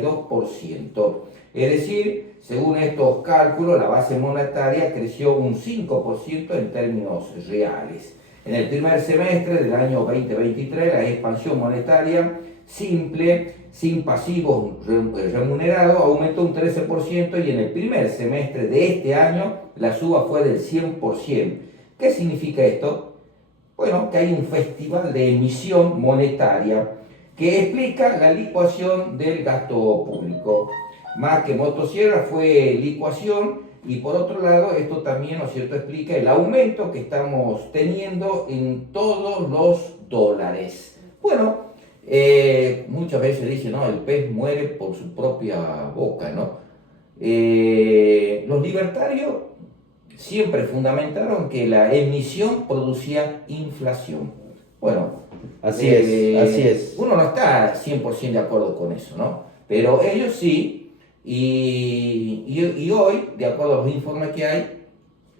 32%. Es decir, según estos cálculos, la base monetaria creció un 5% en términos reales. En el primer semestre del año 2023, la expansión monetaria simple, sin pasivos remunerados, aumentó un 13% y en el primer semestre de este año la suba fue del 100%. ¿Qué significa esto? Bueno, que hay un festival de emisión monetaria que explica la licuación del gasto público. Más que motosierra fue licuación y por otro lado esto también, ¿no es cierto?, explica el aumento que estamos teniendo en todos los dólares. Bueno, muchas veces dicen, no, el pez muere por su propia boca, ¿no? Los libertarios siempre fundamentaron que la emisión producía inflación. Bueno, así es. Uno no está 100% de acuerdo con eso, ¿no? Pero ellos sí, y hoy, de acuerdo a los informes que hay,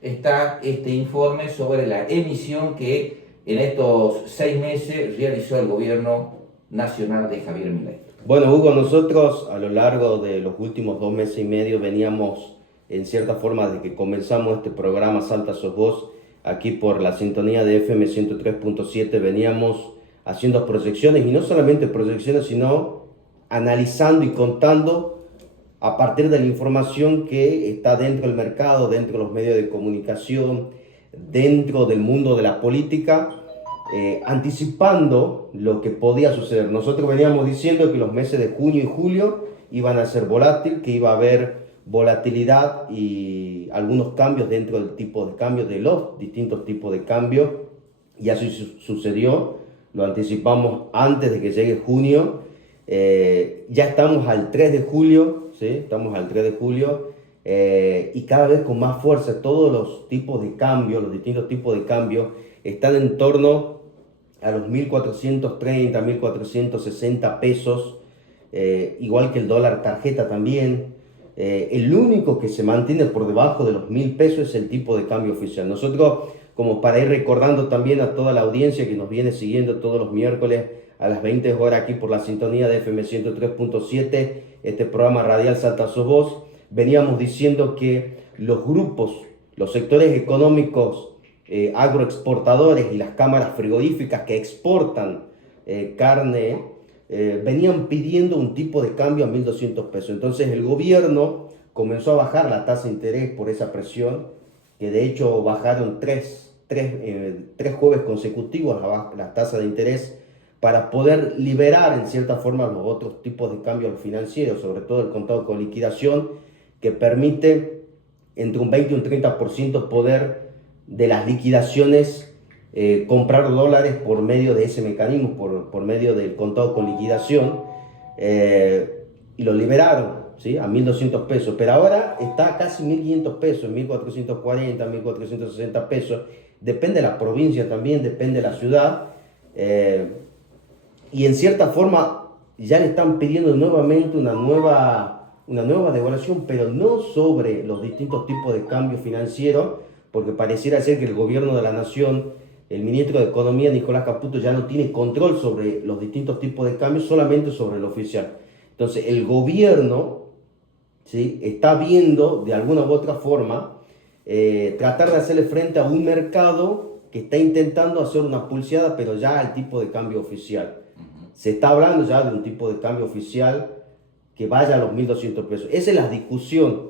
está este informe sobre la emisión que en estos 6 meses realizó el gobierno nacional de Javier Milei. Bueno, Hugo, nosotros a lo largo de los últimos 2 meses y medio veníamos, en cierta forma, de que comenzamos este programa Salta Sos Vos, aquí por la sintonía de FM 103.7, veníamos haciendo proyecciones, y no solamente proyecciones, sino analizando y contando a partir de la información que está dentro del mercado, dentro de los medios de comunicación, dentro del mundo de la política, anticipando lo que podía suceder. Nosotros veníamos diciendo que los meses de junio y julio iban a ser volátiles, que iba a haber volatilidad y algunos cambios dentro del tipo de cambio, de los distintos tipos de cambio, y así sucedió. Lo anticipamos antes de que llegue junio. Ya estamos al 3 de julio, ¿sí? Estamos al 3 de julio y cada vez con más fuerza todos los tipos de cambio, los distintos tipos de cambio están en torno a los 1.430, 1.460 pesos, igual que el dólar tarjeta también. El único que se mantiene por debajo de los 1.000 pesos es el tipo de cambio oficial. Nosotros, como para ir recordando también a toda la audiencia que nos viene siguiendo todos los miércoles a las 20 horas aquí por la sintonía de FM 103.7, este programa radial Salta Sos Vos, veníamos diciendo que los grupos, los sectores económicos agroexportadores y las cámaras frigoríficas que exportan carne, venían pidiendo un tipo de cambio a 1.200 pesos. Entonces el gobierno comenzó a bajar la tasa de interés por esa presión, que de hecho bajaron tres jueves consecutivos la tasa de interés, para poder liberar en cierta forma los otros tipos de cambios financieros, sobre todo el contado con liquidación, que permite entre un 20 y un 30% poder de las liquidaciones comprar dólares por medio de ese mecanismo, por medio del contado con liquidación, y lo liberaron, ¿sí?, a 1.200 pesos, pero ahora está a casi 1.500 pesos, 1.440, 1.460 pesos, depende de la provincia también, depende de la ciudad, y en cierta forma ya le están pidiendo nuevamente una nueva devaluación, pero no sobre los distintos tipos de cambio financiero, porque pareciera ser que el gobierno de la nación, el ministro de Economía Nicolás Caputo, ya no tiene control sobre los distintos tipos de cambio, solamente sobre el oficial. Entonces el gobierno, ¿sí?, está viendo de alguna u otra forma tratar de hacerle frente a un mercado que está intentando hacer una pulseada, pero ya al tipo de cambio oficial. Se está hablando ya de un tipo de cambio oficial que vaya a los 1.200 pesos. Esa es la discusión.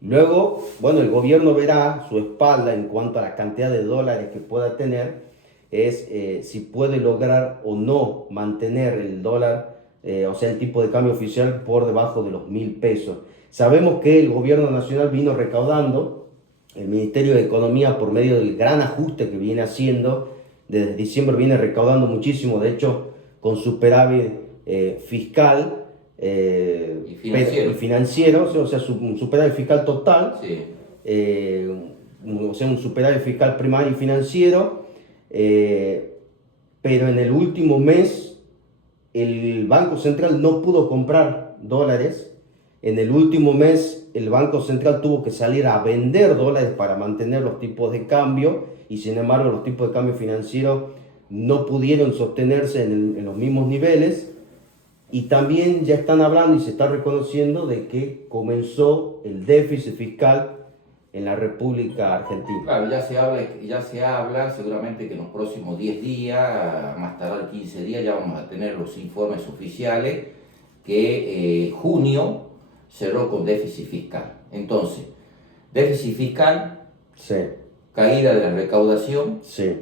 Luego, bueno, el gobierno verá su espalda en cuanto a la cantidad de dólares que pueda tener, es si puede lograr o no mantener el dólar, o sea, el tipo de cambio oficial por debajo de los 1.000 pesos. Sabemos que el gobierno nacional vino recaudando, el Ministerio de Economía, por medio del gran ajuste que viene haciendo, desde diciembre viene recaudando muchísimo, de hecho, con superávit fiscal y financiero, o sea, un superávit fiscal total, sí. O sea, un superávit fiscal primario y financiero, pero en el último mes el Banco Central no pudo comprar dólares. En el último mes el Banco Central tuvo que salir a vender dólares para mantener los tipos de cambio, y sin embargo los tipos de cambio financieros no pudieron sostenerse en los mismos niveles, Y también ya están hablando y se está reconociendo de que comenzó el déficit fiscal en la República Argentina. Claro, ya se habla, seguramente que en los próximos 10 días, más tardar 15 días, ya vamos a tener los informes oficiales que junio cerró con déficit fiscal. Entonces, déficit fiscal, Sí, caída de la recaudación. sí,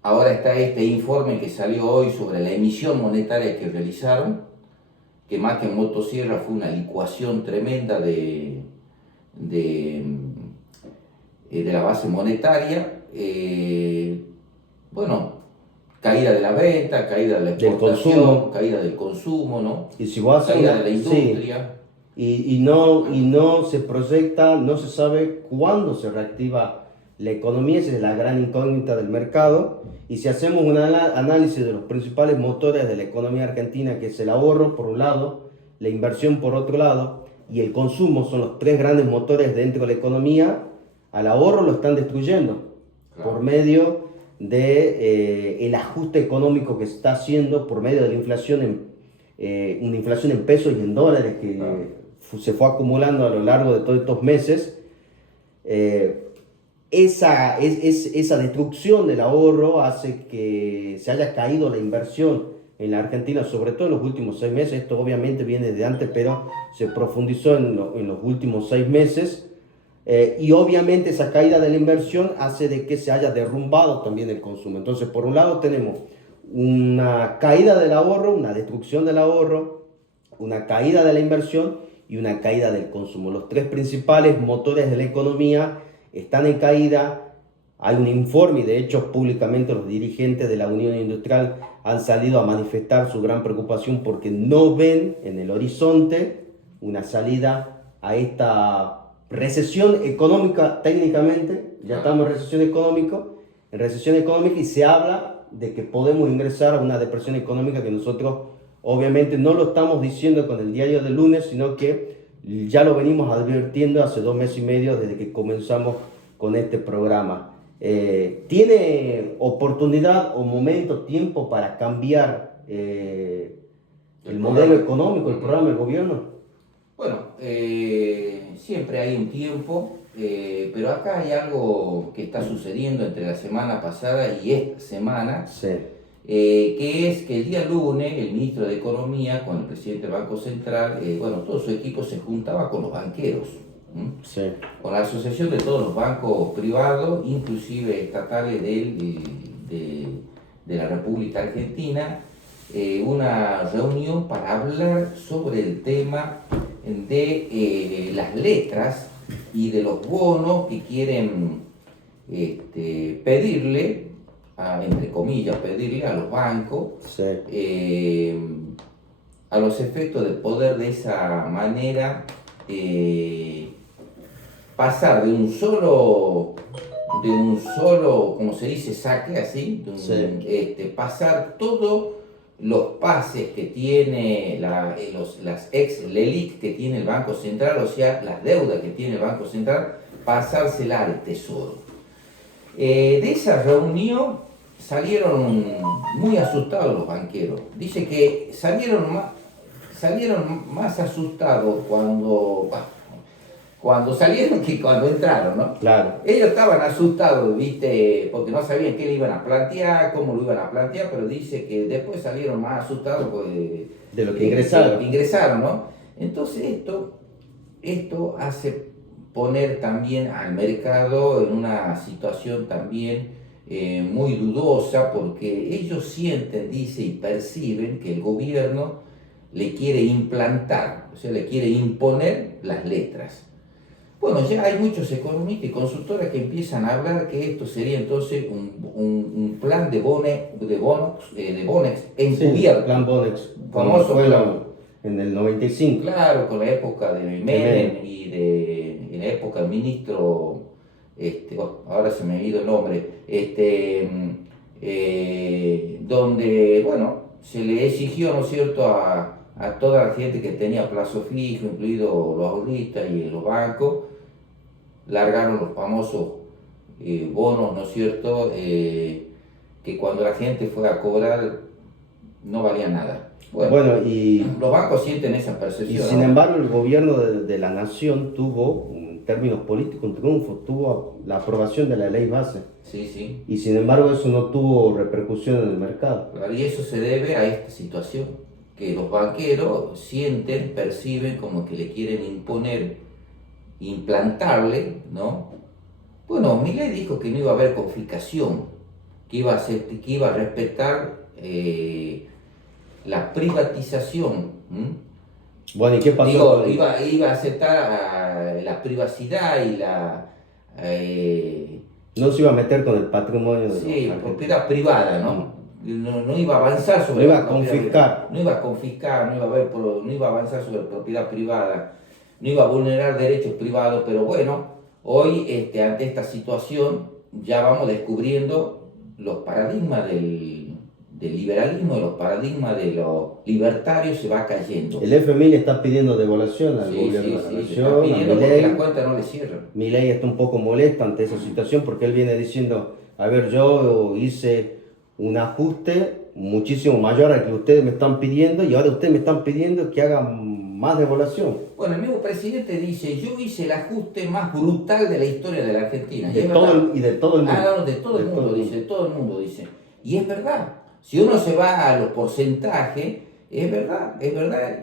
Ahora está este informe que salió hoy sobre la emisión monetaria que realizaron, que más que en motosierra fue una licuación tremenda de, de la base monetaria. Bueno, caída de la venta, caída de la exportación, caída del consumo, ¿no? Y si vos haces caída de la industria. Sí. Y no se proyecta, no se sabe cuándo se reactiva la economía, esa es la gran incógnita del mercado. Y si hacemos un análisis de los principales motores de la economía argentina, que es el ahorro por un lado, la inversión por otro lado, y el consumo, son los tres grandes motores dentro de la economía, al ahorro lo están destruyendo, claro, por medio de el ajuste económico que se está haciendo, por medio de la inflación una inflación en pesos y en dólares que claro, se fue acumulando a lo largo de todos estos meses. Esa destrucción del ahorro hace que se haya caído la inversión en la Argentina, sobre todo en los últimos 6 meses. Esto obviamente viene de antes, pero se profundizó en los últimos 6 meses. Y obviamente esa caída de la inversión hace de que se haya derrumbado también el consumo. Entonces, por un lado tenemos una caída del ahorro, una destrucción del ahorro, una caída de la inversión y una caída del consumo. Los tres principales motores de la economía están en caída. Hay un informe y de hecho públicamente los dirigentes de la Unión Industrial han salido a manifestar su gran preocupación porque no ven en el horizonte una salida a esta recesión económica. Técnicamente ya estamos en recesión económica y se habla de que podemos ingresar a una depresión económica, que nosotros obviamente no lo estamos diciendo con el diario del lunes, sino que ya lo venimos advirtiendo hace 2 meses y medio desde que comenzamos con este programa. ¿Tiene oportunidad o momento, tiempo para cambiar el modelo económico, el programa del gobierno? Bueno, siempre hay un tiempo, pero acá hay algo que está sucediendo entre la semana pasada y esta semana, sí, que es que el día lunes el ministro de Economía con el presidente del Banco Central, bueno, todo su equipo se juntaba con los banqueros, sí, con la asociación de todos los bancos privados, inclusive estatales de la República Argentina, una reunión para hablar sobre el tema de las letras y de los bonos que quieren pedirle, entre comillas, pedirle a los bancos, sí, a los efectos de poder de esa manera pasar de un solo, como se dice, saque así, pasar todos los pases que tiene las ex-LELIC que tiene el Banco Central, o sea, las deudas que tiene el Banco Central, pasárselas al Tesoro. De esa reunión salieron muy asustados los banqueros. Dice que salieron más asustados cuando salieron que cuando entraron, ¿no? Claro. Ellos estaban asustados, ¿viste? Porque no sabían qué le iban a plantear, cómo lo iban a plantear, pero dice que después salieron más asustados de lo que ingresaron. ¿no? Entonces esto hace poner también al mercado en una situación también muy dudosa, porque ellos sienten, dice, y perciben que el gobierno le quiere implantar, o sea, le quiere imponer las letras. Bueno, ya hay muchos economistas y consultores que empiezan a hablar que esto sería entonces un plan de bonos encubierto. Sí, plan Bonex, famoso fue en el 95. Claro, con la época de Menem y en la época del ministro, ahora se me ha ido el nombre, donde, bueno, se le exigió, ¿no es cierto?, a toda la gente que tenía plazo fijo, incluidos los ahorristas y los bancos, largaron los famosos bonos, ¿no es cierto?, que cuando la gente fue a cobrar no valía nada. Bueno, Bueno, y los bancos sienten esa percepción, y sin ¿no? embargo, el gobierno de la nación tuvo, en términos políticos, un triunfo, tuvo la aprobación de la ley base. Sí, sí. Y sin embargo, eso no tuvo repercusión en el mercado. Claro, y eso se debe a esta situación, que los banqueros sienten, perciben como que le quieren imponer, implantarle, ¿no? Bueno, Milei dijo que no iba a haber confiscación, que iba a respetar la privatización. Bueno, ¿y qué pasó Digo, con...? iba a aceptar la privacidad y No se iba a meter con el patrimonio de los sí, argentinos. propiedad privada, ¿no? No iba a avanzar sobre No iba la a propiedad confiscar. privada. No iba a confiscar, no iba a avanzar sobre propiedad privada, no iba a vulnerar derechos privados, pero bueno, hoy ante esta situación ya vamos descubriendo los paradigmas del liberalismo y los paradigmas de los libertarios se va cayendo. El FMI le está pidiendo devolución al Sí, gobierno sí, de la sí, se nación, está a pidiendo porque las Milei. cuentas no le cierran. Milei está un poco molesto ante esa situación porque él viene diciendo, a ver, yo hice un ajuste muchísimo mayor al que ustedes me están pidiendo y ahora ustedes me están pidiendo que haga más devaluación. Bueno, el mismo presidente dice, yo hice el ajuste más brutal de la historia de la Argentina. De todo y de todo el mundo. Ah, no, de todo el mundo, dice, de todo el mundo, dice. Y es verdad. Si uno se va a los porcentajes, es verdad,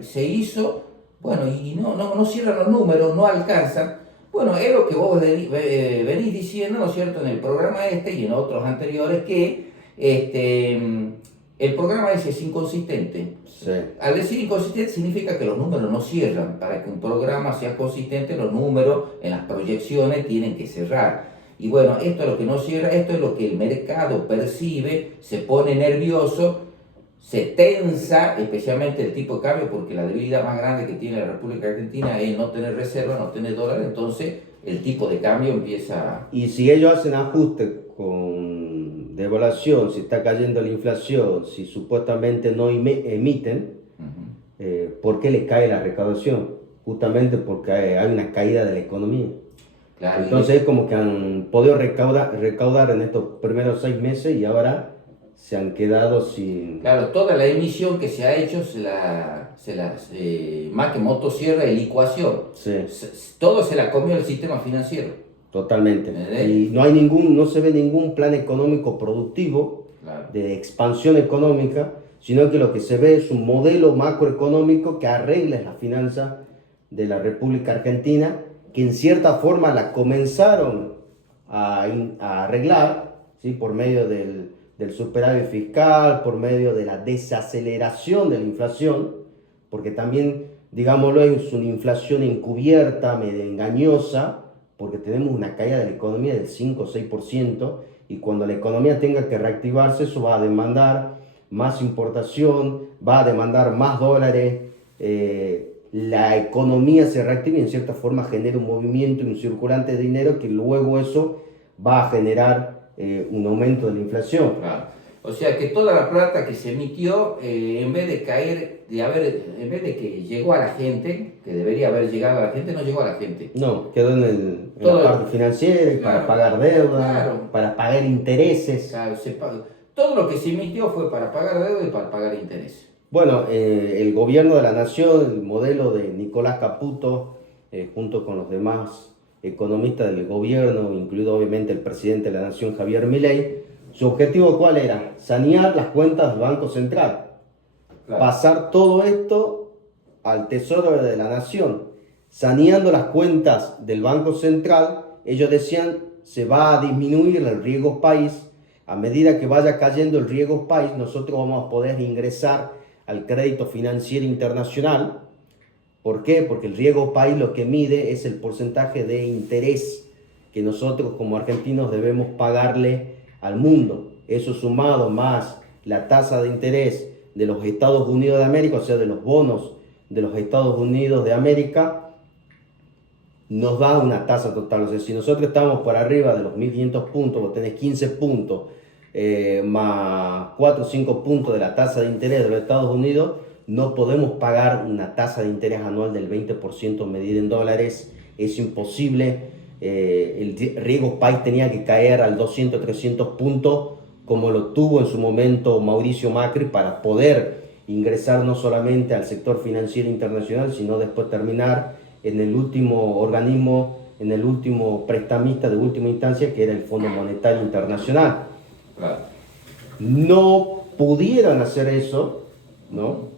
se hizo, bueno, y no cierran los números, no alcanzan. Bueno, es lo que vos venís diciendo, ¿no es cierto?, en el programa y en otros anteriores, que el programa ese es inconsistente. Sí. Al decir inconsistente significa que los números no cierran. Para que un programa sea consistente, los números en las proyecciones tienen que cerrar. Y bueno, esto es lo que no cierra, esto es lo que el mercado percibe, se pone nervioso, se tensa, especialmente el tipo de cambio, porque la debilidad más grande que tiene la República Argentina es no tener reserva, no tener dólares, entonces el tipo de cambio empieza... Y si ellos hacen ajustes con devaluación, si está cayendo la inflación, si supuestamente no emiten, ¿por qué le cae la recaudación? Justamente porque hay una caída de la economía. Claro, Entonces es como que han podido recaudar en estos primeros 6 meses y ahora se han quedado sin... Claro, toda la emisión que se ha hecho más que motosierra y licuación. Sí. Todo se la comió el sistema financiero. Totalmente. Y no se ve ningún plan económico productivo, claro, de expansión económica, sino que lo que se ve es un modelo macroeconómico que arregle las finanzas de la República Argentina, que en cierta forma la comenzaron a arreglar, ¿sí?, por medio del superávit fiscal, por medio de la desaceleración de la inflación, porque también, digámoslo, es una inflación encubierta, medio engañosa, porque tenemos una caída de la economía del 5 o 6%, y cuando la economía tenga que reactivarse, eso va a demandar más importación, va a demandar más dólares, la economía se reactiva y en cierta forma genera un movimiento y un circulante de dinero que luego eso va a generar un aumento de la inflación. Claro. O sea que toda la plata que se emitió, en vez de en vez de que llegó a la gente, que debería haber llegado a la gente, no llegó a la gente. No, quedó en la parte financiera y claro, para pagar deuda, claro, para pagar intereses. Claro, todo lo que se emitió fue para pagar deuda y para pagar intereses. Bueno, el gobierno de la nación, el modelo de Nicolás Caputo, junto con los demás economistas del gobierno, incluido obviamente el presidente de la nación, Javier Milei, su objetivo ¿cuál era? Sanear las cuentas del Banco Central. Claro. Pasar todo esto al Tesoro de la Nación. Saneando las cuentas del Banco Central, ellos decían, se va a disminuir el riesgo país. A medida que vaya cayendo el riesgo país, nosotros vamos a poder ingresar al crédito financiero internacional. ¿Por qué? Porque el riesgo país lo que mide es el porcentaje de interés que nosotros como argentinos debemos pagarle al mundo. Eso sumado más la tasa de interés de los Estados Unidos de América, o sea, de los bonos de los Estados Unidos de América, nos da una tasa total. O sea, si nosotros estamos por arriba de los 1.500 puntos, vos tenés 15 puntos, más 4 o 5 puntos de la tasa de interés de los Estados Unidos, no podemos pagar una tasa de interés anual del 20% medida en dólares. Es imposible. El riesgo país tenía que caer al 200, 300 puntos como lo tuvo en su momento Mauricio Macri para poder ingresar no solamente al sector financiero internacional, sino después terminar en el último organismo, en el último prestamista de última instancia, que era el Fondo Monetario Internacional. Claro. No pudieron hacer eso, ¿no?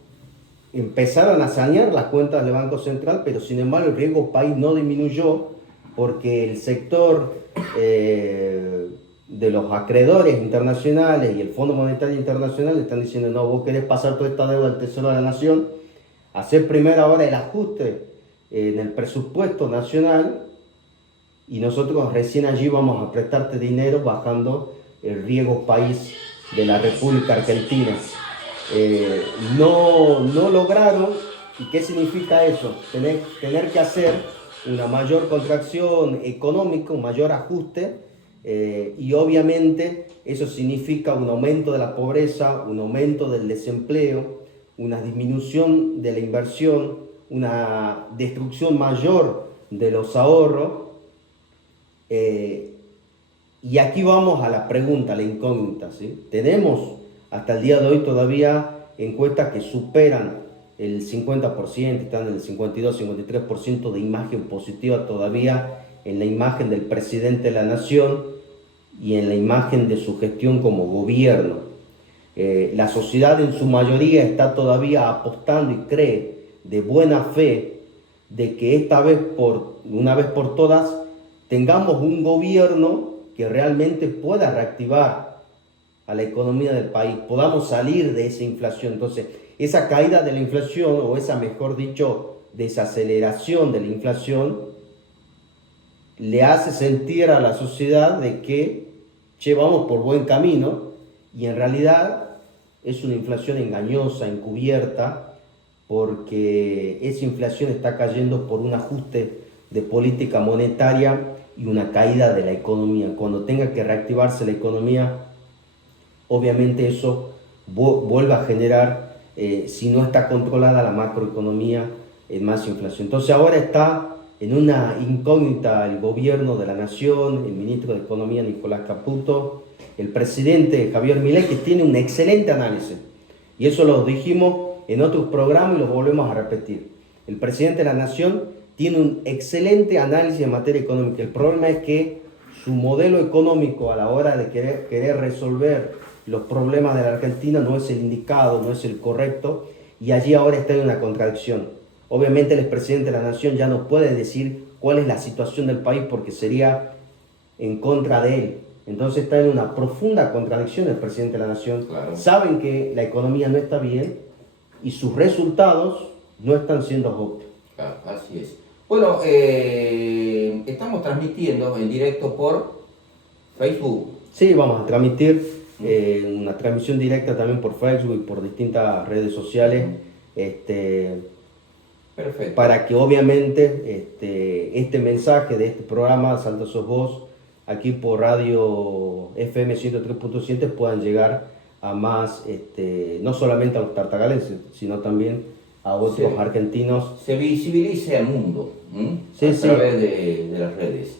Empezaron a sanear las cuentas del Banco Central, pero sin embargo el riesgo país no disminuyó porque el sector de los acreedores internacionales y el Fondo Monetario Internacional están diciendo: no, vos querés pasar toda esta deuda al Tesoro de la Nación, hacer primero ahora el ajuste en el presupuesto nacional y nosotros recién allí vamos a prestarte dinero bajando el riesgo país de la República Argentina. No lograron. ¿Y qué significa eso? Tener que hacer una mayor contracción económica, un mayor ajuste, y obviamente eso significa un aumento de la pobreza, un aumento del desempleo, una disminución de la inversión, una destrucción mayor de los ahorros. Y aquí vamos a la pregunta, a la incógnita, ¿sí? Tenemos hasta el día de hoy todavía encuestas que superan el 50%, están en el 52-53% de imagen positiva todavía en la imagen del presidente de la nación y en la imagen de su gestión como gobierno. La sociedad en su mayoría está todavía apostando y cree de buena fe de que esta vez, una vez por todas, tengamos un gobierno que realmente pueda reactivar a la economía del país, podamos salir de esa inflación. Entonces, esa caída de la inflación, o esa, mejor dicho, desaceleración de la inflación, le hace sentir a la sociedad de que, che, vamos por buen camino, y en realidad es una inflación engañosa, encubierta, porque esa inflación está cayendo por un ajuste de política monetaria y una caída de la economía. Cuando tenga que reactivarse la economía, obviamente eso vuelve a generar, si no está controlada la macroeconomía, más inflación. Entonces ahora está en una incógnita el gobierno de la nación, el ministro de Economía Nicolás Caputo, el presidente Javier Milei, que tiene un excelente análisis. Y eso lo dijimos en otros programas y lo volvemos a repetir. El presidente de la nación tiene un excelente análisis en materia económica. El problema es que su modelo económico a la hora de querer resolver los problemas de la Argentina no es el indicado, no es el correcto, y allí ahora está en una contradicción. Obviamente el expresidente de la nación ya no puede decir cuál es la situación del país porque sería en contra de él. Entonces está en una profunda contradicción el presidente de la nación. Claro. Saben que la economía no está bien y sus resultados no están siendo óptimos. Claro, así es. Bueno, estamos transmitiendo en directo por Facebook. Sí, vamos a transmitir una transmisión directa también por Facebook y por distintas redes sociales. Perfecto. Para que obviamente este mensaje de este programa Salta Sos Vos, aquí por Radio FM 103.7, puedan llegar a más, no solamente a los tartagalenses, sino también a otros argentinos. Se visibilice al mundo Sí, a sí. través de las redes.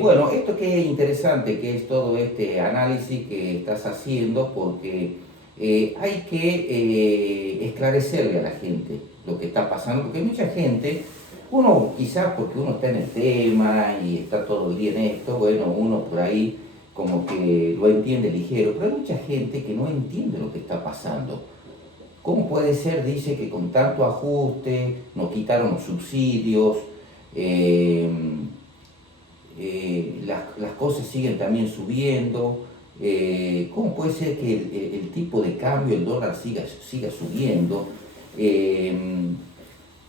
Bueno, esto que es interesante, que es todo este análisis que estás haciendo, porque hay que esclarecerle a la gente lo que está pasando, porque mucha gente, uno quizás porque uno está en el tema y está todo el día en esto, bueno, uno por ahí como que lo entiende ligero, pero hay mucha gente que no entiende lo que está pasando. ¿Cómo puede ser, dice, que con tanto ajuste nos quitaron los subsidios, las cosas siguen también subiendo? ¿Cómo puede ser que el tipo de cambio, el dólar siga subiendo?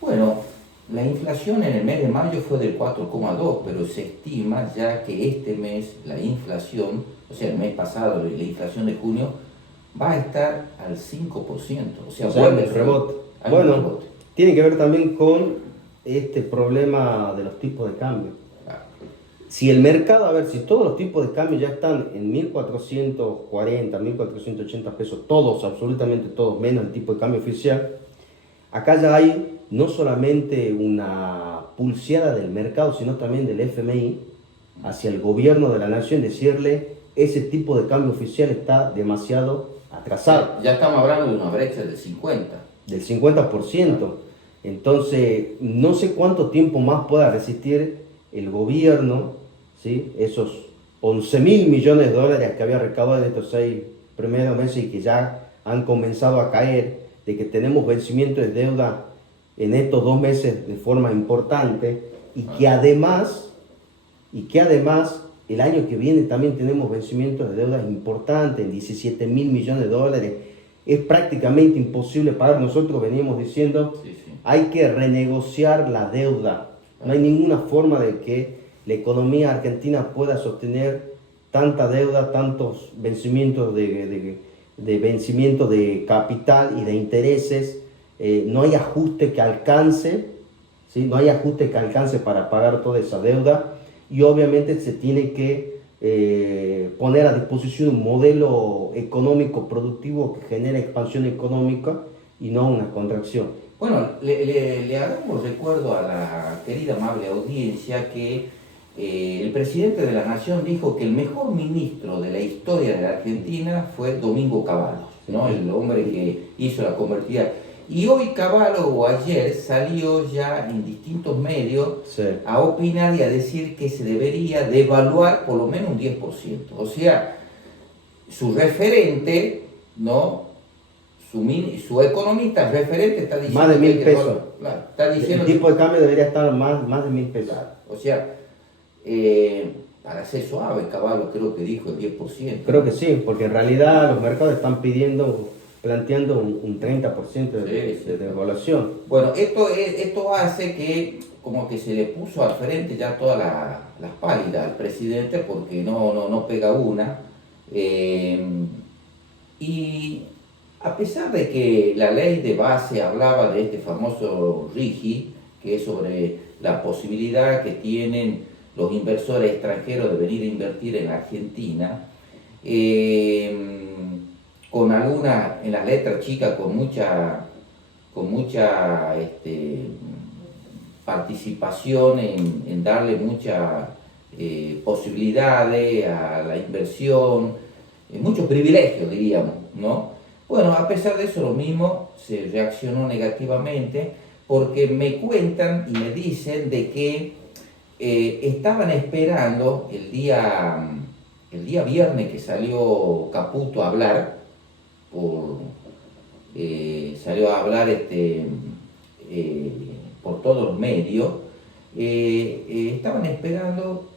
Bueno, la inflación en el mes de mayo fue del 4,2, pero se estima ya que este mes la inflación, o sea, el mes pasado, la inflación de junio, va a estar al 5%. O sea, vuelve el rebote. al Bueno, rebote. tiene que ver también con este problema de los tipos de cambio. Claro. Si el mercado, a ver, si todos los tipos de cambio ya están en 1.440, 1.480 pesos, todos, absolutamente todos, menos el tipo de cambio oficial, acá ya hay no solamente una pulseada del mercado, sino también del FMI hacia el gobierno de la nación, decirle ese tipo de cambio oficial está demasiado atrasado. Ya estamos hablando de una brecha del 50. Del 50%. Entonces, no sé cuánto tiempo más pueda resistir el gobierno, ¿sí? Esos 11.000 millones de dólares que había recaudado en estos 6 primeros meses y que ya han comenzado a caer, de que tenemos vencimiento de deuda en estos 2 meses de forma importante y que además el año que viene también tenemos vencimientos de deudas importantes en 17.000 millones de dólares. Es prácticamente imposible pagar. Nosotros veníamos diciendo, hay que renegociar la deuda. No hay ninguna forma de que la economía argentina pueda sostener tanta deuda, tantos vencimientos de vencimiento de capital y de intereses. No hay ajuste que alcance, ¿sí? No hay ajuste que alcance para pagar toda esa deuda y obviamente se tiene que poner a disposición un modelo económico productivo que genere expansión económica y no una contracción. Bueno, le hagamos recuerdo a la querida amable audiencia que el presidente de la Nación dijo que el mejor ministro de la historia de la Argentina fue Domingo Cavallo, ¿no? El hombre que hizo la convertida. Y hoy Cavallo, o ayer, salió ya en distintos medios a opinar y a decir que se debería devaluar por lo menos un 10%. O sea, su referente, ¿no? Su economista referente está diciendo más de 1.000 pesos. Claro, está diciendo el tipo de cambio debería estar más de 1.000 pesos. Claro, o sea, para ser suave, Cavallo creo que dijo el 10%. Creo que sí, porque en realidad los mercados están planteando un 30% de devaluación. Bueno, esto hace que como que se le puso al frente ya todas las pálidas al presidente porque no pega una. Y a pesar de que la ley de base hablaba de este famoso RIGI, que es sobre la posibilidad que tienen los inversores extranjeros de venir a invertir en Argentina, con alguna, en las letras chicas, con mucha participación en darle muchas posibilidades a la inversión, muchos privilegios, diríamos, ¿no? Bueno, a pesar de eso, lo mismo se reaccionó negativamente porque me cuentan y me dicen de que estaban esperando el día viernes que salió Caputo a hablar, salió a hablar por todos los medios, estaban esperando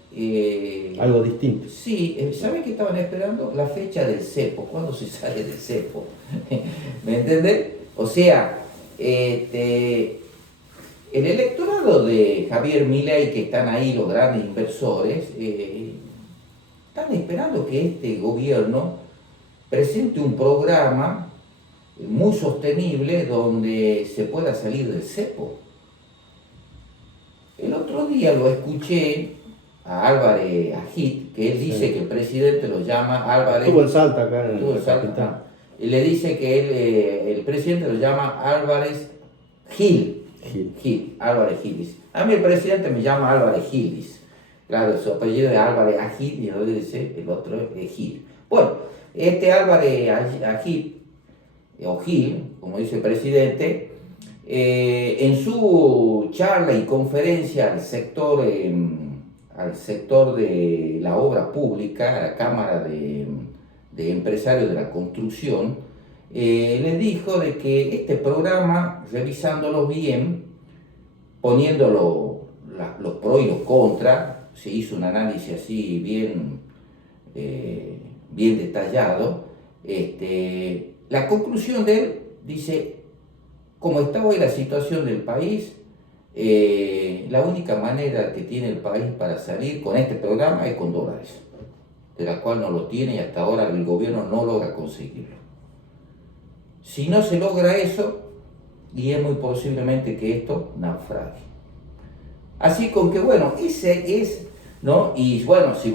algo distinto. Sí, ¿saben qué estaban esperando? La fecha del cepo, ¿cuándo se sale del cepo? ¿Me entendés? O sea, el electorado de Javier Milei, que están ahí los grandes inversores, están esperando que este gobierno presente un programa muy sostenible donde se pueda salir del cepo. El otro día lo escuché a Álvarez Agit, que él dice que el presidente lo llama Álvarez. Estuvo en Salta acá en el Salta. Y le dice que el presidente lo llama Álvarez Gil. Álvarez Gilis. A mí el presidente me llama Álvarez Gilis. Claro, su apellido es Álvarez Agit y el otro es Gil. Bueno, este Álvarez Agit, o Gil, como dice el presidente, en su charla y conferencia al sector de la obra pública, a la Cámara de Empresarios de la Construcción, le dijo de que este programa, revisándolo bien, poniendo los pros y los contras, se hizo un análisis así bien detallado. La conclusión de él dice, como está hoy la situación del país, la única manera que tiene el país para salir con este programa es con dólares, de la cual no lo tiene y hasta ahora el gobierno no logra conseguirlo. Si no se logra eso, y es muy posiblemente que esto naufrague. Así con que bueno, ese es, ¿no? Y bueno, si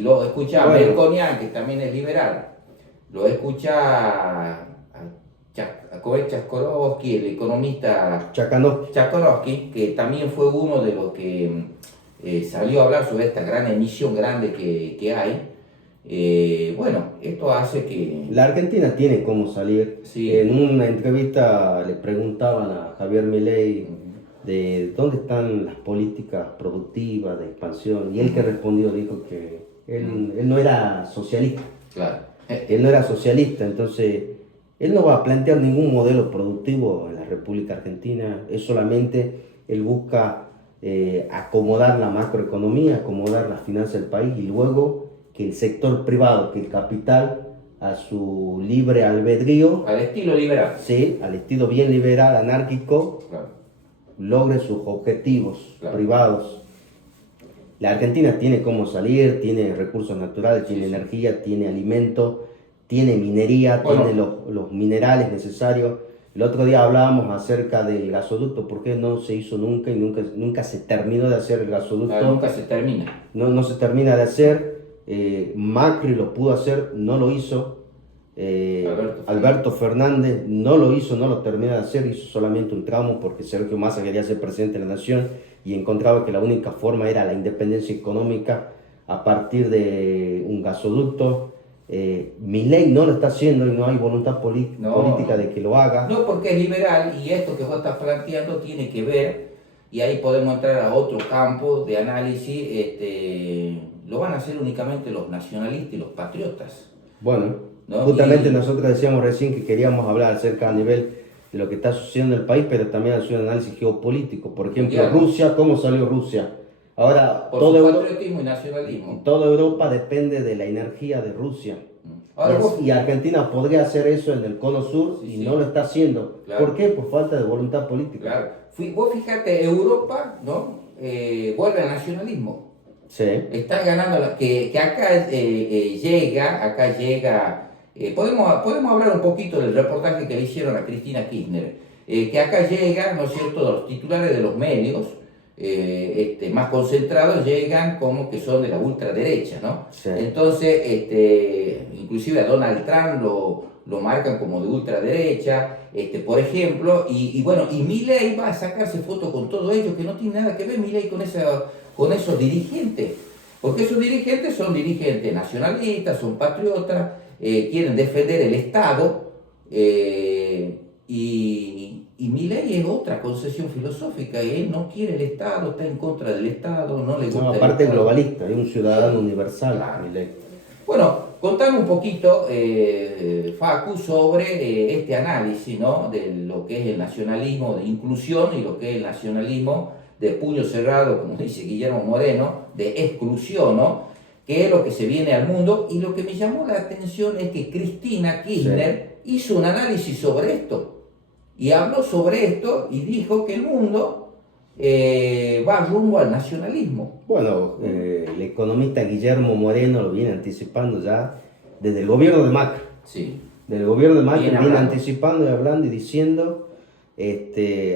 lo escuchás a Melconian, que también es liberal, lo escuchás a Chaskovsky, el economista Chakanovsky, que también fue uno de los que salió a hablar sobre esta gran emisión grande que hay, Bueno, esto hace que... La Argentina tiene cómo salir. Sí. En una entrevista le preguntaban a Javier Milei de dónde están las políticas productivas de expansión y él que respondió dijo que él no era socialista. Claro. Él no era socialista, entonces él no va a plantear ningún modelo productivo en la República Argentina, es solamente él busca acomodar la macroeconomía, acomodar las finanzas del país y luego que el sector privado, que el capital, a su libre albedrío, Al estilo liberal. sí, al estilo bien liberal, anárquico, Claro. logre sus objetivos Claro. privados. La Argentina tiene cómo salir, tiene recursos naturales, Sí, tiene sí. energía, tiene alimento, tiene minería, Bueno. tiene los minerales necesarios. El otro día hablábamos acerca del gasoducto, ¿por qué no se hizo nunca y nunca se terminó de hacer el gasoducto? Nunca se termina. No se termina de hacer. Macri lo pudo hacer, no lo hizo. Alberto Fernández no lo hizo, no lo terminó de hacer, hizo solamente un tramo porque Sergio Massa quería ser presidente de la nación y encontraba que la única forma era la independencia económica a partir de un gasoducto. Milei no lo está haciendo y no hay voluntad política de que lo haga. No, porque es liberal y esto que vos estás planteando tiene que ver, y ahí podemos entrar a otro campo de análisis, lo van a hacer únicamente los nacionalistas y los patriotas. Bueno, ¿no? justamente nosotros decíamos recién que queríamos hablar acerca a nivel de lo que está sucediendo en el país, pero también hacer un análisis geopolítico. Por ejemplo, Claro. Rusia, ¿cómo salió Rusia? Ahora, Por todo su patriotismo y nacionalismo. toda Europa depende de la energía de Rusia. Ahora Y Argentina podría hacer eso en el cono sur Sí, y sí. no lo está haciendo. Claro. ¿Por qué? Por falta de voluntad política. Claro. Vos fíjate, Europa, ¿no? Vuelve al nacionalismo. Sí. Está ganando, que acá llega, podemos hablar un poquito del reportaje que le hicieron a Cristina Kirchner, que acá llega, ¿no es cierto?, los titulares de los medios más concentrados llegan como que son de la ultraderecha, ¿no? Sí. Entonces, inclusive a Donald Trump lo marcan como de ultraderecha, por ejemplo, y bueno, y Milei va a sacarse fotos con todo ello, que no tiene nada que ver Milei con esos dirigentes, porque esos dirigentes son dirigentes nacionalistas, son patriotas, quieren defender el Estado, y Milei es otra concesión filosófica, él no quiere el Estado, está en contra del Estado, no le gusta. No, aparte el Estado. globalista, es un ciudadano universal. Claro. Milei. Bueno, contame un poquito, Facu, sobre este análisis, ¿no?, de lo que es el nacionalismo de inclusión y lo que es el nacionalismo de puño cerrado, como dice Guillermo Moreno, de exclusión, ¿no?, que es lo que se viene al mundo. Y lo que me llamó la atención es que Cristina Kirchner hizo un análisis sobre esto, y habló sobre esto y dijo que el mundo va rumbo al nacionalismo. Bueno, el economista Guillermo Moreno lo viene anticipando ya desde el gobierno de Macri. Sí. Del gobierno de Macri Viene viene hablando. anticipando y hablando y diciendo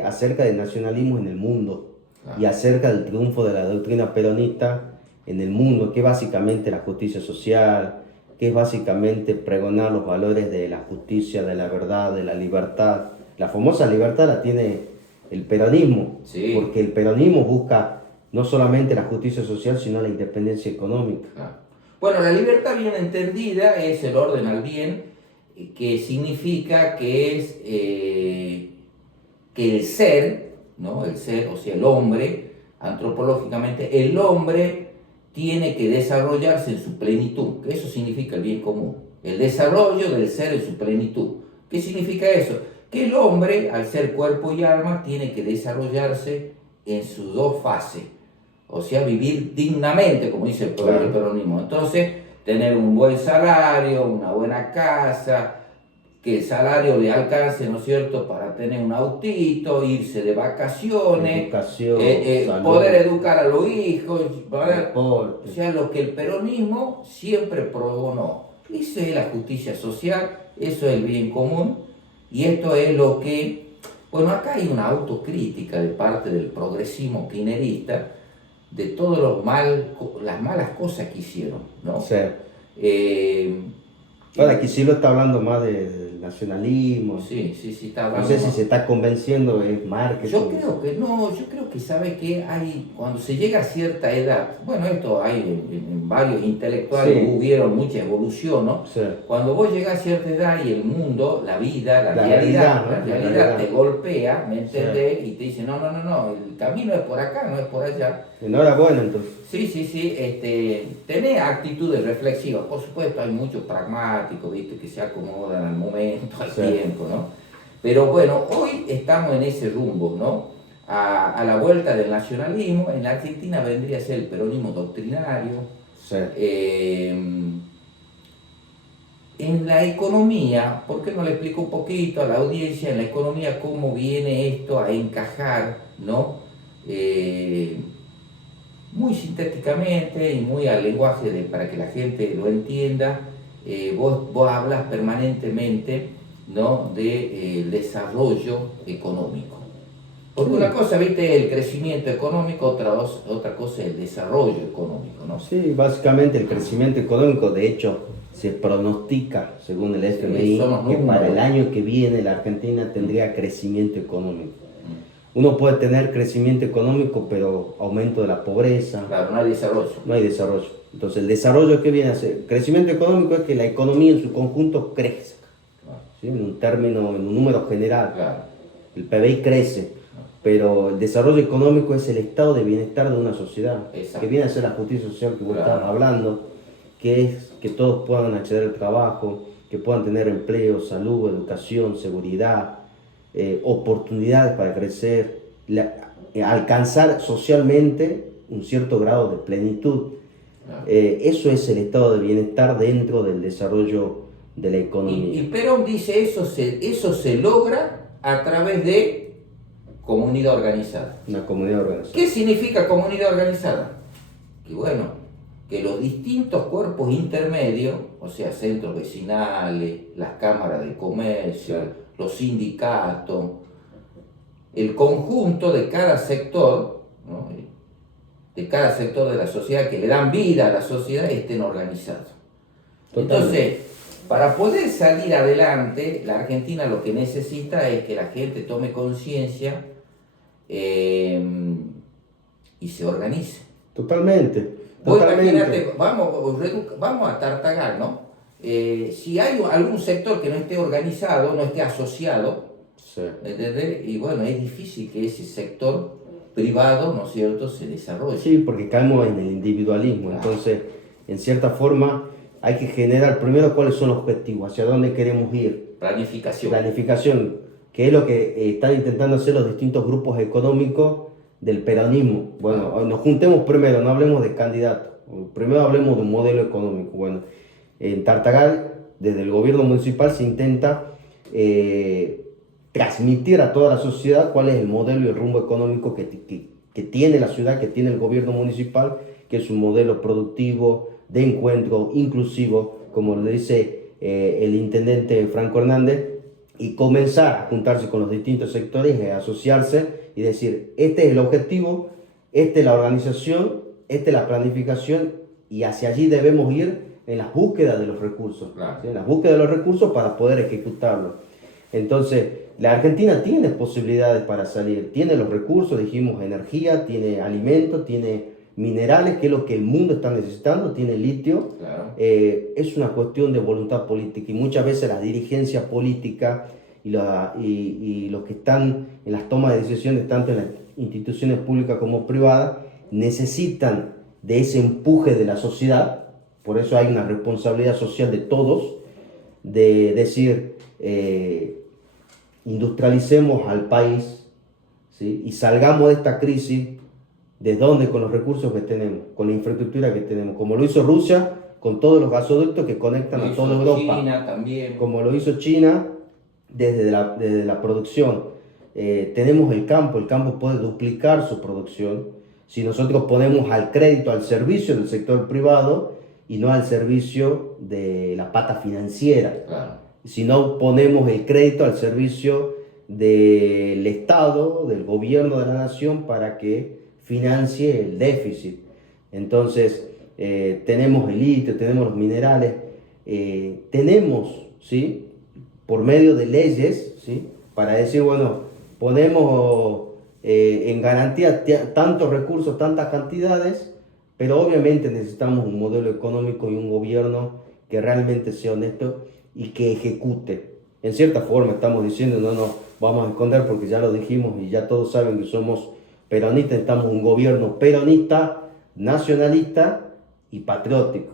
acerca del nacionalismo en el mundo y acerca del triunfo de la doctrina peronista en el mundo, que es básicamente la justicia social, que es básicamente pregonar los valores de la justicia, de la verdad, de la libertad. La famosa libertad la tiene el peronismo, Sí. porque el peronismo busca no solamente la justicia social, sino la independencia económica. Claro. Bueno, la libertad bien entendida es el orden al bien, que significa que es que el ser, ¿no?, el ser, o sea, el hombre, antropológicamente, el hombre tiene que desarrollarse en su plenitud, que eso significa el bien común, el desarrollo del ser en su plenitud. ¿Qué significa eso? Que el hombre, al ser cuerpo y alma, tiene que desarrollarse en sus dos fases, o sea, vivir dignamente, como dice el peronismo. Entonces, tener un buen salario, una buena casa, que el salario le alcance, ¿no es cierto?, para tener un autito, irse de vacaciones, Educación, salud, poder educar a los hijos, deporte. o sea, lo que el peronismo siempre progonó. Eso es la justicia social, eso es el bien común, y esto es lo que, bueno, acá hay una autocrítica de parte del progresismo kirchnerista de todas las malas cosas que hicieron, ¿no? Sí. Bueno, aquí sí lo está hablando más del nacionalismo. Sí, sí, sí, está No hablando sé si más. se está convenciendo, es marketing. Yo creo que no, yo creo que sabe que hay, cuando se llega a cierta edad, bueno, esto hay en varios intelectuales, Sí, hubieron mucha evolución, ¿no? sí. Cuando vos llegas a cierta edad y el mundo, la vida, La realidad, ¿no? la La realidad te realidad. golpea, ¿me Sí. entendés? Y te dice, no, no, no, no, el camino es por acá, no es por allá. Enhorabuena, entonces. Sí, sí, sí, tener actitudes reflexivas, por supuesto hay muchos pragmáticos, ¿viste? Que se acomodan al momento, al Sí. tiempo, ¿no? Pero bueno, hoy estamos en ese rumbo, ¿no? A la vuelta del nacionalismo, en la Argentina vendría a ser el peronismo doctrinario. Sí. En la economía, ¿por qué no le explico un poquito a la audiencia en la economía cómo viene esto a encajar, ¿no? Muy sintéticamente y muy al lenguaje para que la gente lo entienda, vos hablas permanentemente, ¿no? de desarrollo económico. Porque Sí. una cosa, viste, el crecimiento económico, otra cosa es el desarrollo económico, ¿no? Sí, básicamente el crecimiento económico, de hecho, se pronostica, según el FMI, son los que para el números. año que viene la Argentina tendría crecimiento económico. Uno puede tener crecimiento económico, pero aumento de la pobreza, Claro, no hay desarrollo. no hay desarrollo. Entonces, el desarrollo, ¿qué viene a ser? Crecimiento económico es que la economía en su conjunto crezca, Claro, ¿sí? En un término, en un número general. claro. El PBI crece, pero el desarrollo económico es el estado de bienestar de una sociedad, Exacto. que viene a ser la justicia social que vos Claro. estabas hablando, que es que todos puedan acceder al trabajo, que puedan tener empleo, salud, educación, seguridad, oportunidades para crecer, alcanzar socialmente un cierto grado de plenitud. Claro. Eso es el estado de bienestar dentro del desarrollo de la economía. Y Perón dice eso se logra a través de comunidad organizada. Una comunidad organizada. ¿Qué significa comunidad organizada? Que bueno, que los distintos cuerpos intermedios, o sea, centros vecinales, las cámaras de comercio, Claro. los sindicatos, el conjunto de cada sector, ¿no? De cada sector de la sociedad que le dan vida a la sociedad estén organizados. Totalmente. Entonces, para poder salir adelante, la Argentina lo que necesita es que la gente tome conciencia y se organice. Totalmente. Vos Totalmente. imagínate, vamos a Tartagal, ¿no? Si hay algún sector que no esté organizado, no esté asociado, Sí. ¿entendés? Y bueno, es difícil que ese sector privado, ¿no es cierto?, se desarrolle. Sí, porque caemos en el individualismo. Claro. Entonces, en cierta forma, hay que generar primero cuáles son los objetivos, hacia dónde queremos ir. Planificación. Planificación, que es lo que están intentando hacer los distintos grupos económicos del peronismo. Bueno, nos juntemos primero, no hablemos de candidatos. Primero hablemos de un modelo económico. Bueno, en Tartagal, desde el gobierno municipal se intenta transmitir a toda la sociedad cuál es el modelo y el rumbo económico que tiene la ciudad, que tiene el gobierno municipal, que es un modelo productivo, de encuentro, inclusivo, como le dice el intendente Franco Hernández, y comenzar a juntarse con los distintos sectores, a asociarse y decir, este es el objetivo, esta es la organización, esta es la planificación, y hacia allí debemos ir en la búsqueda de los recursos, Claro. ¿sí? En la búsqueda de los recursos para poder ejecutarlo. Entonces, la Argentina tiene posibilidades para salir, tiene los recursos, dijimos, energía, tiene alimentos, tiene minerales, que es lo que el mundo está necesitando, tiene litio. Claro. Es una cuestión de voluntad política, y muchas veces la dirigencia política y los que están en las tomas de decisiones, tanto en las instituciones públicas como privadas, necesitan de ese empuje de la sociedad. Por eso hay una responsabilidad social de todos, de decir, industrialicemos al país, ¿sí? Y salgamos de esta crisis. ¿De dónde? Con los recursos que tenemos, con la infraestructura que tenemos, como lo hizo Rusia, con todos los gasoductos que conectan a toda Europa. China también. Como lo hizo China desde la producción. Tenemos el campo puede duplicar su producción si nosotros ponemos al crédito, al servicio del sector privado y no al servicio de la pata financiera. Claro. Si no ponemos el crédito al servicio del Estado, del gobierno de la nación, para que financie el déficit. Entonces, tenemos el litio, tenemos los minerales, tenemos, ¿sí? Por medio de leyes, ¿sí? Para decir, bueno, ponemos en garantía tantos recursos, tantas cantidades, pero obviamente necesitamos un modelo económico y un gobierno que realmente sea honesto y que ejecute. En cierta forma estamos diciendo, no nos vamos a esconder porque ya lo dijimos y ya todos saben que somos peronistas, necesitamos un gobierno peronista, nacionalista y patriótico,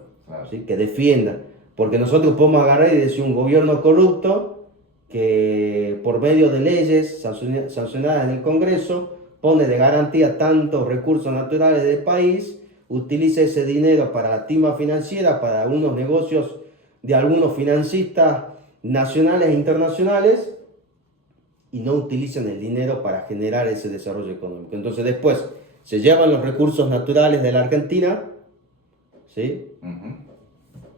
¿sí? Que defienda. Porque nosotros podemos agarrar y decir un gobierno corrupto que por medio de leyes sancionadas en el Congreso pone de garantía tantos recursos naturales del país, utiliza ese dinero para la timba financiera, para algunos negocios de algunos financistas nacionales e internacionales, y no utilizan el dinero para generar ese desarrollo económico. Entonces después se llevan los recursos naturales de la Argentina, ¿sí?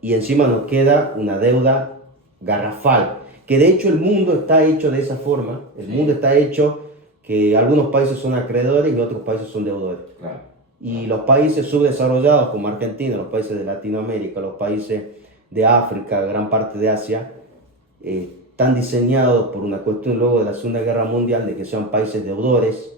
Y encima nos queda una deuda garrafal, que de hecho el mundo está hecho de esa forma. El mundo está hecho que algunos países son acreedores y otros países son deudores. Claro. Y los países subdesarrollados como Argentina, los países de Latinoamérica, los países de África, gran parte de Asia, están diseñados por una cuestión luego de la Segunda Guerra Mundial de que sean países deudores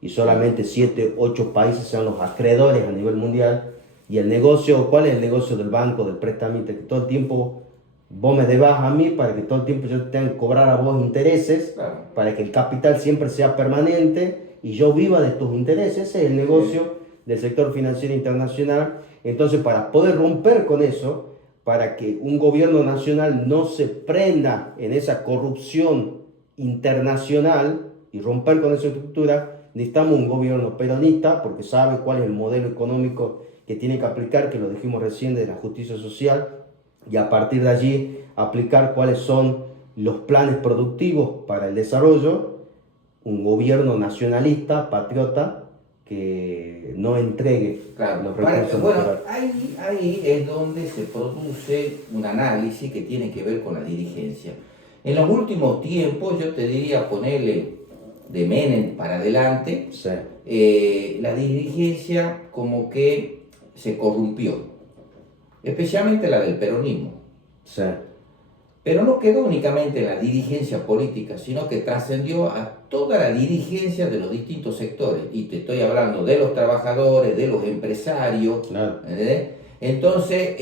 y solamente 7, 8 países sean los acreedores a nivel mundial. Y el negocio, ¿cuál es el negocio del banco, del prestamista? Que todo el tiempo vos me debas a mí para que todo el tiempo yo te tenga que cobrar a vos intereses, claro, para que el capital siempre sea permanente y yo viva de tus intereses. Ese es el negocio del sector financiero internacional. Entonces, para poder romper con eso, para que un gobierno nacional no se prenda en esa corrupción internacional y romper con esa estructura, necesitamos un gobierno peronista porque sabe cuál es el modelo económico que tiene que aplicar, que lo dijimos recién, de la justicia social, y a partir de allí aplicar cuáles son los planes productivos para el desarrollo, un gobierno nacionalista, patriota, que no entregue los recursos. Bueno, ahí es donde se produce un análisis que tiene que ver con la dirigencia. En los últimos tiempos, yo te diría ponerle de Menem para adelante, sí, la dirigencia como que se corrompió, especialmente la del peronismo. Sí. Pero no quedó únicamente en la dirigencia política, sino que trascendió a toda la dirigencia de los distintos sectores. Y te estoy hablando de los trabajadores, de los empresarios, claro, entonces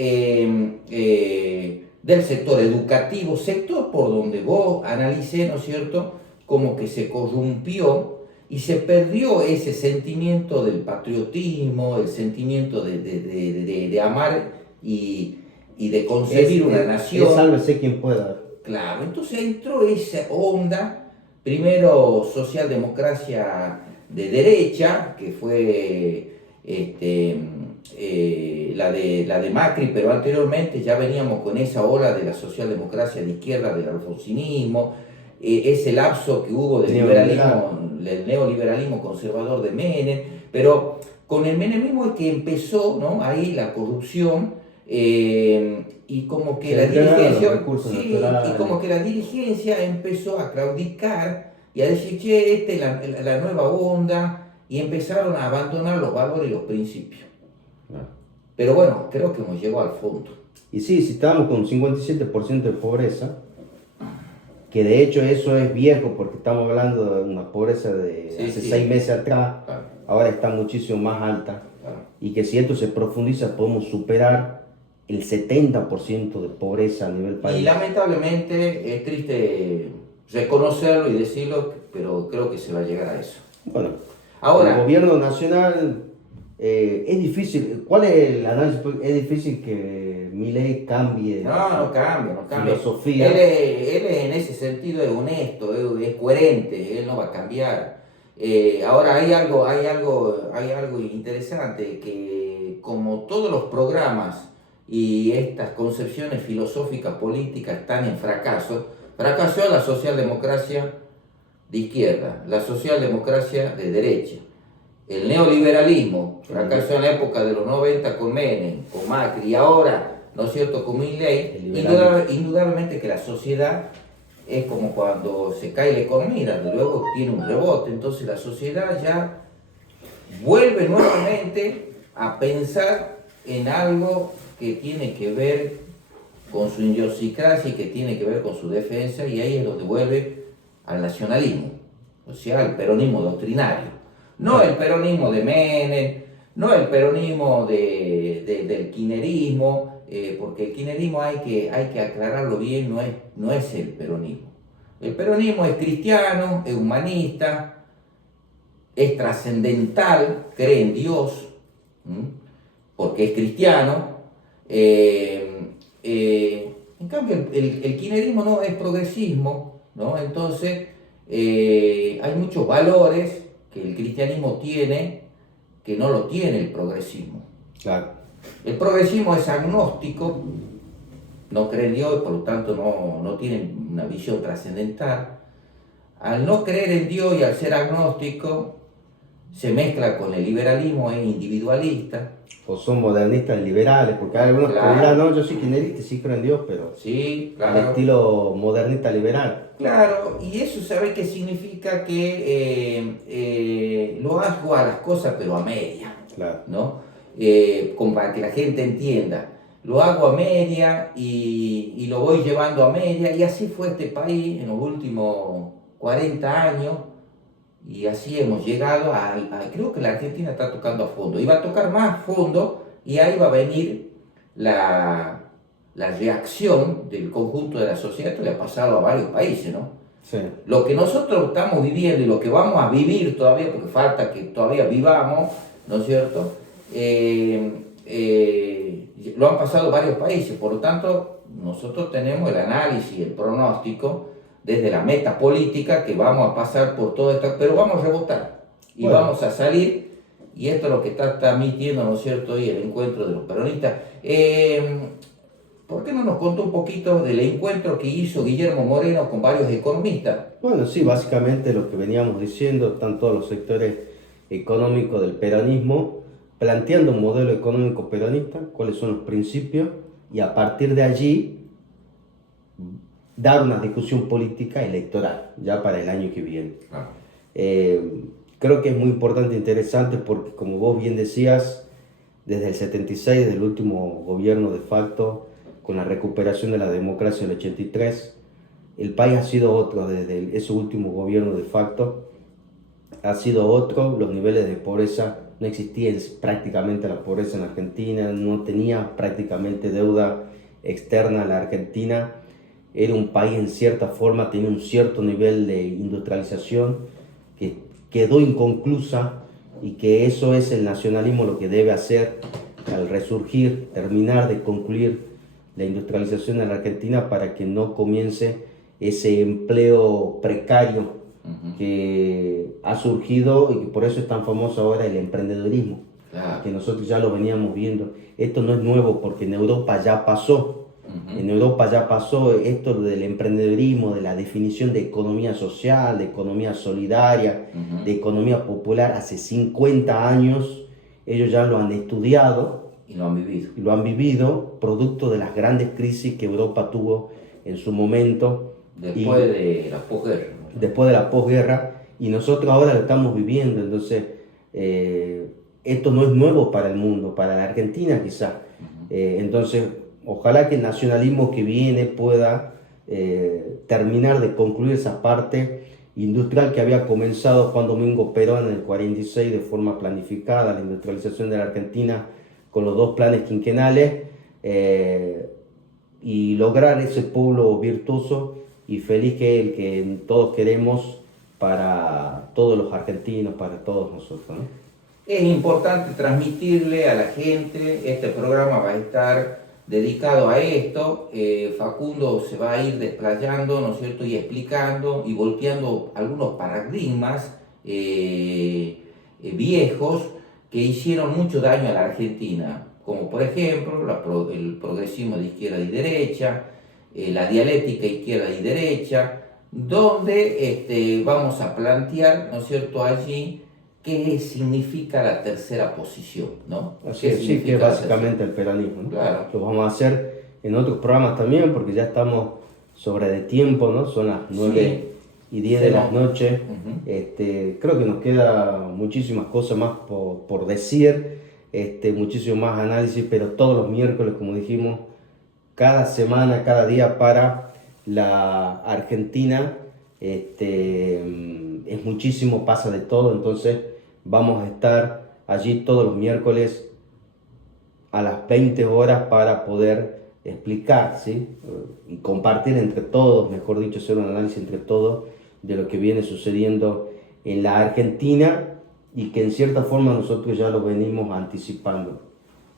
del sector educativo, sector por donde vos analicé, ¿no es cierto?, como que se corrompió y se perdió ese sentimiento del patriotismo, el sentimiento de amar y de concebir una nación. Sálvese quien pueda. Claro, entonces entró esa onda, primero socialdemocracia de derecha, que fue la de Macri, pero anteriormente ya veníamos con esa ola de la socialdemocracia de izquierda, del alfonsinismo, ese lapso que hubo del neoliberalismo conservador de Menem, pero con el menemismo es que empezó, ¿no?, ahí la corrupción, y como que la dirigencia empezó a claudicar y a decir, che, esta es la nueva onda, y empezaron a abandonar los valores y los principios. Pero bueno, creo que hemos llegado al fondo. Y sí, si estábamos con un 57% de pobreza, que de hecho eso es viejo porque estamos hablando de una pobreza de hace 6 meses atrás, claro, ahora está muchísimo más alta, claro, y que si esto se profundiza podemos superar el 70% de pobreza a nivel país. Y lamentablemente es triste reconocerlo y decirlo, pero creo que se va a llegar a eso. Bueno, ahora, el gobierno nacional es difícil. ¿Cuál es el análisis? Es difícil que Milei cambie. No cambia. Filosofía. Él en ese sentido es honesto, es coherente, él no va a cambiar. Ahora hay algo interesante, que como todos los programas y estas concepciones filosóficas políticas están en fracaso, fracasó la socialdemocracia de izquierda, la socialdemocracia de derecha. El neoliberalismo fracasó en la época de los 90 con Menem, con Macri, y ahora, ¿no es cierto?, con Milei. Indudablemente que la sociedad es como cuando se cae la economía, luego tiene un rebote, entonces la sociedad ya vuelve nuevamente a pensar en algo que tiene que ver con su idiosincrasia y que tiene que ver con su defensa, y ahí es donde vuelve al nacionalismo, o sea, al peronismo doctrinario. No el peronismo de Menem, no el peronismo del kirchnerismo, porque el kirchnerismo hay que aclararlo bien, no es el peronismo. El peronismo es cristiano, es humanista, es trascendental, cree en Dios, porque es cristiano. En cambio, el kirchnerismo no es progresismo, ¿no? Entonces, hay muchos valores que el cristianismo tiene que no lo tiene el progresismo. Claro. El progresismo es agnóstico, no cree en Dios y por lo tanto no tiene una visión trascendental. Al no creer en Dios y al ser agnóstico, se mezcla con el liberalismo, es individualista. O son modernistas liberales, porque hay algunos que dirán, no, yo soy kirchnerista y sí creo en Dios, pero sí, claro, al estilo modernista liberal. Claro, y eso sabe qué significa, que lo hago a las cosas pero a media, claro, ¿no? Como para que la gente entienda. Lo hago a media y lo voy llevando a media, y así fue este país en los últimos 40 años. Y así hemos llegado creo que la Argentina está tocando a fondo. Y va a tocar más fondo y ahí va a venir la reacción del conjunto de la sociedad. Esto le ha pasado a varios países, ¿no? Sí. Lo que nosotros estamos viviendo y lo que vamos a vivir todavía, porque falta que todavía vivamos, ¿no es cierto? Lo han pasado varios países. Por lo tanto, nosotros tenemos el análisis, el pronóstico desde la meta política, que vamos a pasar por todo esto, pero vamos a rebotar y vamos a salir, y esto es lo que está transmitiendo, ¿no es cierto?, hoy el encuentro de los peronistas. ¿Por qué no nos contó un poquito del encuentro que hizo Guillermo Moreno con varios economistas? Bueno, sí, básicamente lo que veníamos diciendo, están todos los sectores económicos del peronismo planteando un modelo económico peronista, cuáles son los principios, y a partir de allí dar una discusión política electoral, ya para el año que viene. Creo que es muy importante e interesante porque, como vos bien decías, desde el 76, desde el último gobierno de facto, con la recuperación de la democracia en el 83, el país ha sido otro. Desde ese último gobierno de facto ha sido otro. Los niveles de pobreza, no existía prácticamente la pobreza en Argentina, no tenía prácticamente deuda externa la Argentina. Era un país en cierta forma, tenía un cierto nivel de industrialización que quedó inconclusa, y que eso es el nacionalismo lo que debe hacer al resurgir, terminar de concluir la industrialización en la Argentina para que no comience ese empleo precario que ha surgido, y que por eso es tan famoso ahora el emprendedurismo, que nosotros ya lo veníamos viendo. Esto no es nuevo porque en Europa ya pasó. En Europa ya pasó esto del emprendedurismo, de la definición de economía social, de economía solidaria, de economía popular. Hace 50 años ellos ya lo han estudiado y lo han vivido. Y lo han vivido, producto de las grandes crisis que Europa tuvo en su momento. Después de la posguerra. Después de la posguerra, y nosotros ahora lo estamos viviendo. Entonces, esto no es nuevo para el mundo, para la Argentina quizás. Entonces, ojalá que el nacionalismo que viene pueda terminar de concluir esa parte industrial que había comenzado Juan Domingo Perón en el 46 de forma planificada, la industrialización de la Argentina con los 2 planes quinquenales, y lograr ese pueblo virtuoso y feliz que es el que todos queremos para todos los argentinos, para todos nosotros, ¿no? Es importante transmitirle a la gente. Este programa va a estar dedicado a esto. Facundo se va a ir desplayando, ¿no es cierto?, y explicando y volteando algunos paradigmas viejos que hicieron mucho daño a la Argentina, como por ejemplo el progresismo de izquierda y derecha, la dialéctica izquierda y derecha, donde vamos a plantear, ¿no es cierto?, allí qué significa la tercera posición, ¿no? Así es, sí, que es básicamente el peronismo, ¿no? Claro. Lo vamos a hacer en otros programas también, porque ya estamos sobre de tiempo, ¿no? Son las 9:10 de la noche. Creo que nos queda muchísimas cosas más por decir, muchísimo más análisis, pero todos los miércoles, como dijimos, cada semana, cada día para la Argentina. Es muchísimo, pasa de todo, entonces vamos a estar allí todos los miércoles a las 20 horas para poder explicar, ¿sí? Y compartir entre todos, mejor dicho, hacer un análisis entre todos de lo que viene sucediendo en la Argentina y que en cierta forma nosotros ya lo venimos anticipando.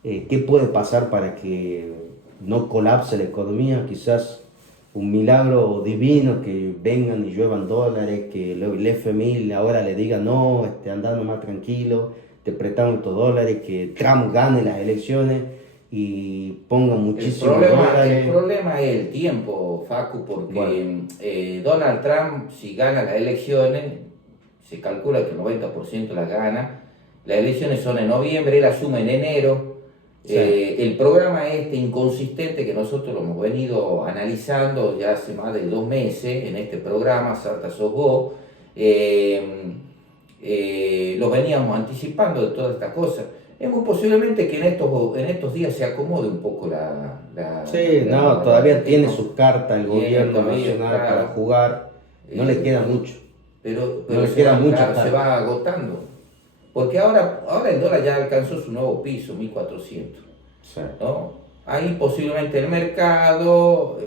¿Qué puede pasar para que no colapse la economía? Quizás un milagro divino, que vengan y lluevan dólares, que el FMI ahora le diga no, anda nomás tranquilo, te prestamos estos dólares, que Trump gane las elecciones y ponga muchísimos dólares. El problema es el tiempo, Facu, porque bueno, Donald Trump, si gana las elecciones, se calcula que el 90% las gana. Las elecciones son en noviembre, él asume en enero. Sí. El programa inconsistente que nosotros lo hemos venido analizando ya hace más de 2 meses en este programa, Sarta Sos Vos, lo veníamos anticipando de todas estas cosas. Es muy posiblemente que en estos días se acomode un poco todavía tiene sus cartas el gobierno nacional para jugar, no le queda mucho. Pero no le queda mucho, se va agotando. Porque ahora el dólar ya alcanzó su nuevo piso, 1400. Sí. ¿No? Ahí posiblemente el mercado,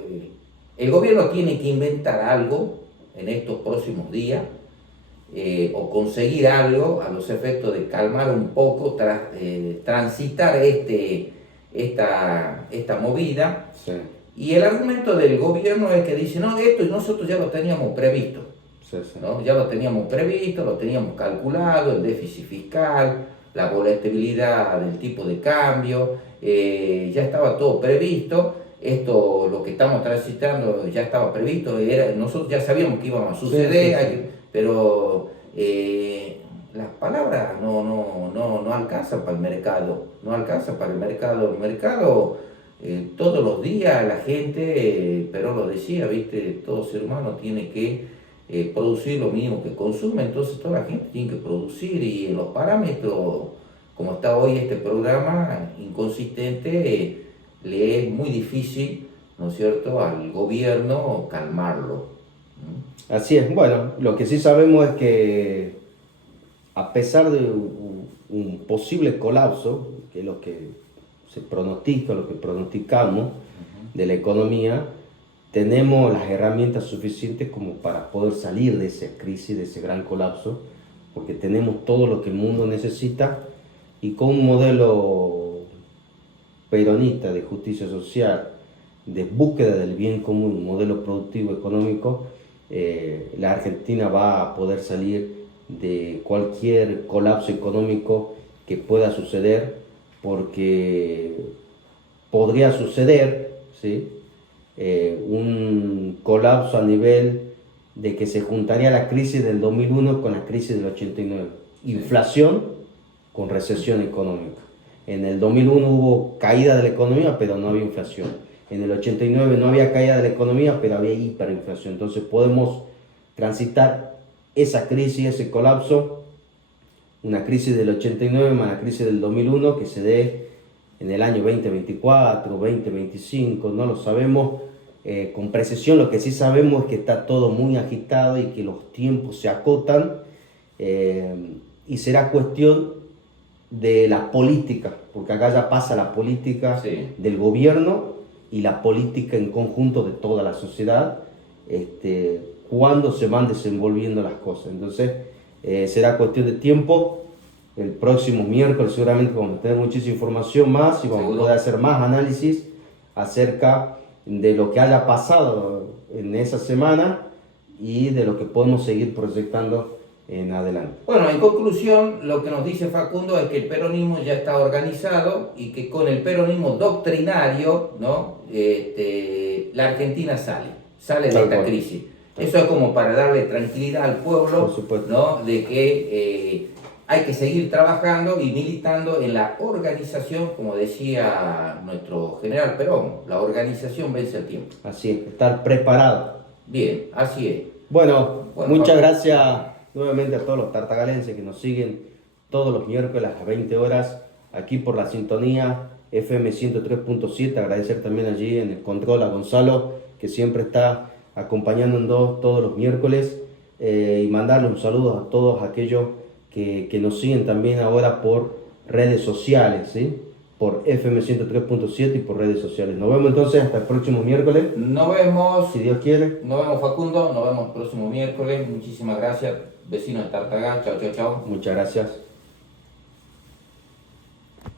el gobierno tiene que inventar algo en estos próximos días, o conseguir algo a los efectos de calmar un poco, transitar esta movida. Sí. Y el argumento del gobierno es que dice, no, esto nosotros ya lo teníamos previsto. Sí, sí. ¿No? Ya lo teníamos previsto, lo teníamos calculado, el déficit fiscal, la volatilidad del tipo de cambio, ya estaba todo previsto. Esto, lo que estamos transitando, ya estaba previsto, nosotros ya sabíamos que íbamos a suceder, sí, sí, sí. Pero las palabras no alcanzan para el mercado, no alcanzan para el mercado. El mercado, todos los días la gente, pero lo decía, ¿viste? Todo ser humano tiene que producir lo mínimo que consume, entonces toda la gente tiene que producir, y en los parámetros, como está hoy este programa inconsistente, le es muy difícil, ¿no es cierto?, al gobierno calmarlo. Así es. Bueno, lo que sí sabemos es que a pesar de un posible colapso, que es lo que se pronostica, lo que pronosticamos de la economía, tenemos las herramientas suficientes como para poder salir de esa crisis, de ese gran colapso, porque tenemos todo lo que el mundo necesita, y con un modelo peronista de justicia social, de búsqueda del bien común, un modelo productivo económico, la Argentina va a poder salir de cualquier colapso económico que pueda suceder, porque podría suceder, ¿sí?, un colapso a nivel de que se juntaría la crisis del 2001 con la crisis del 89. Inflación con recesión económica. En el 2001 hubo caída de la economía, pero no había inflación. En el 89 no había caída de la economía, pero había hiperinflación. Entonces podemos transitar esa crisis, ese colapso, una crisis del 89 más la crisis del 2001, que se dé en el año 2024, 2025, no lo sabemos con precisión. Lo que sí sabemos es que está todo muy agitado y que los tiempos se acotan, y será cuestión de la política, porque acá ya pasa la política, sí, del gobierno y la política en conjunto de toda la sociedad, cuando se van desenvolviendo las cosas. Entonces será cuestión de tiempo. El próximo miércoles seguramente vamos a tener muchísima información más y vamos a poder hacer más análisis acerca de lo que haya pasado en esa semana y de lo que podemos seguir proyectando en adelante. Bueno, en conclusión, lo que nos dice Facundo es que el peronismo ya está organizado y que con el peronismo doctrinario, ¿no?, la Argentina sale de esta crisis. Eso es como para darle tranquilidad al pueblo, ¿no?, de que hay que seguir trabajando y militando en la organización, como decía nuestro general Perón, la organización vence el tiempo. Así es, estar preparado. Bien, así es. Bueno, muchas gracias nuevamente a todos los tartagalenses que nos siguen todos los miércoles a las 20 horas aquí por la sintonía FM 103.7. Agradecer también allí en el control a Gonzalo, que siempre está acompañándonos todos los miércoles, y mandarle un saludo a todos aquellos que nos siguen también ahora por redes sociales, ¿sí? Por FM 103.7 y por redes sociales. Nos vemos entonces hasta el próximo miércoles. Nos vemos. Si Dios quiere. Nos vemos, Facundo. Nos vemos el próximo miércoles. Muchísimas gracias, vecinos de Tartagal. Chao, chao, chao. Muchas gracias.